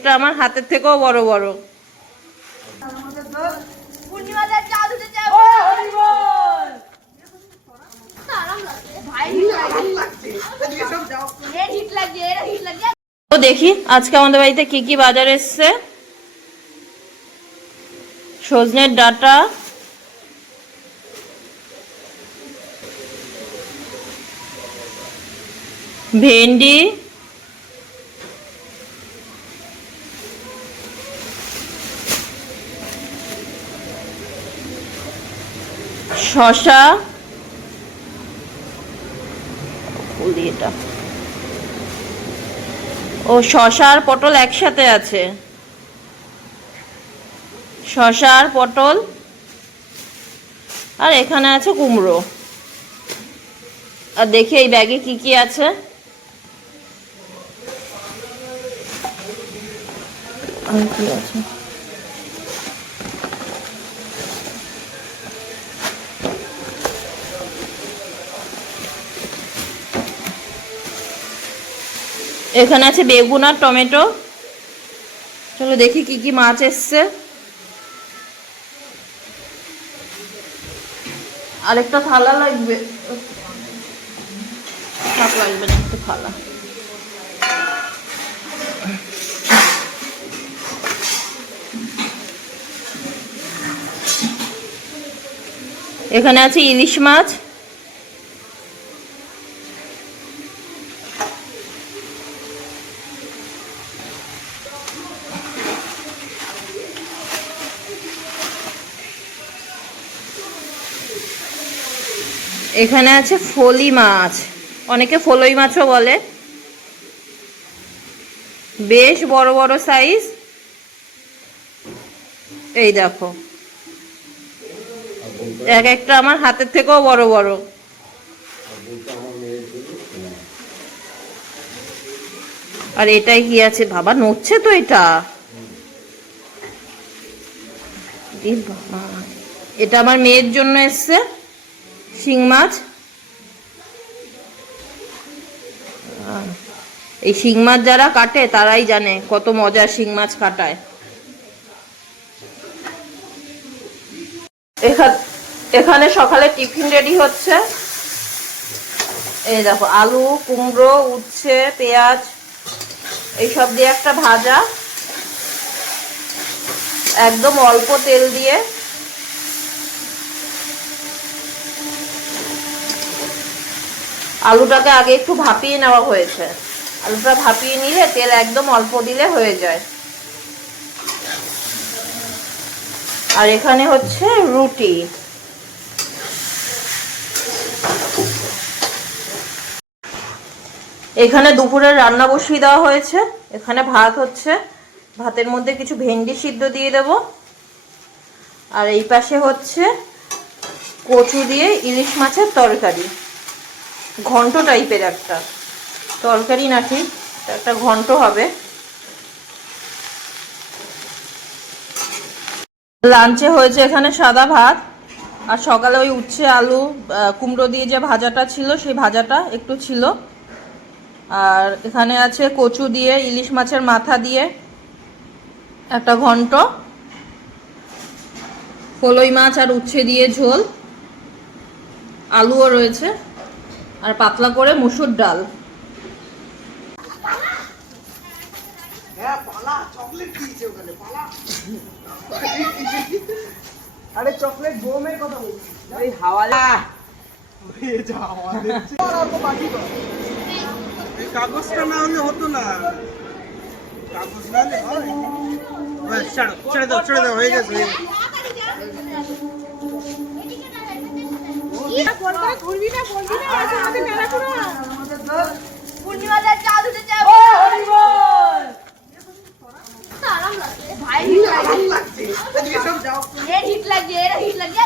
একটা আমার হাতের থেকেও বড় বড়। তো দেখি আজকে আমাদের বাড়িতে কি কি বাজার এসছে। সজনের ডাঁটা, ভেন্ডি, শসা, এটা ও শসা আর পটল একসাথে আছে, শসা আর পটল, আর এখানে আছে কুমড়ো। আর দেখি এই ব্যাগে কি কি আছে। কি আছে এখানে আছে বেগুন আর টমেটো। চলো দেখি কি কি মাছ এসছে। আরেকটা থালা লাগবে, লাগবে না একটু থালা। এখানে আছে ইলিশ মাছ, এখানে আছে ফলি মাছ, অনেকে ফলই মাছও বলে, বেশ বড় বড় সাইজ। এই দেখো এক একটা আমার হাতের থেকেও বড় বড়। আর এটাই কি আছে বাবা, নড়ছে তো এটা। এটা আমার মেয়ের জন্য এসছে শিং মাছ। এই শিং মাছ যারা কাটে তারাই জানে কত মজার শিং মাছ কাটায়। এখানে সকালে টিফিন রেডি হচ্ছে। এই দেখো আলু, কুমড়ো, উচ্ছে, পেঁয়াজ এইসব দিয়ে একটা ভাজা, একদম অল্প তেল দিয়ে। আলুটাকে আগে একটু ভাপিয়ে নেওয়া হয়েছে, আলুটা ভাপিয়ে নিলে তেল একদম অল্প দিলে হয়ে যায়। আর এখানে হচ্ছে রুটি। এখানে দুপুরের রান্না বসিয়ে দেওয়া হয়েছে। এখানে ভাত হচ্ছে, ভাতের মধ্যে কিছু ভেন্ডি সিদ্ধ দিয়ে দেব। আর এই পাশে হচ্ছে কচু দিয়ে ইলিশ মাছের তরকারি, ঘন্ট টাইপের একটা তরকারি, না ঠিক একটা ঘন্ট হবে। লাঞ্চে হয়েছে এখানে সাদা ভাত, আর সকালে ওই উচ্ছে আলু কুমড়ো দিয়ে যে ভাজাটা ছিল সেই ভাজাটা একটু ছিল। আর এখানে আছে কচু দিয়ে ইলিশ মাছের মাথা দিয়ে একটা ঘন্ট, ফলই মাছ আর উচ্ছে দিয়ে ঝোল, আলুও রয়েছে, আর পাতলা করে মসুর ডাল। আরে চকলেট বোমের কথা বলছি, এই হাওয়ালা এই কাগজটা না হলে হতো না, কাগজ না হলে হয়। ছেড়ে দাও হয়ে গেছে। ঘুরবি না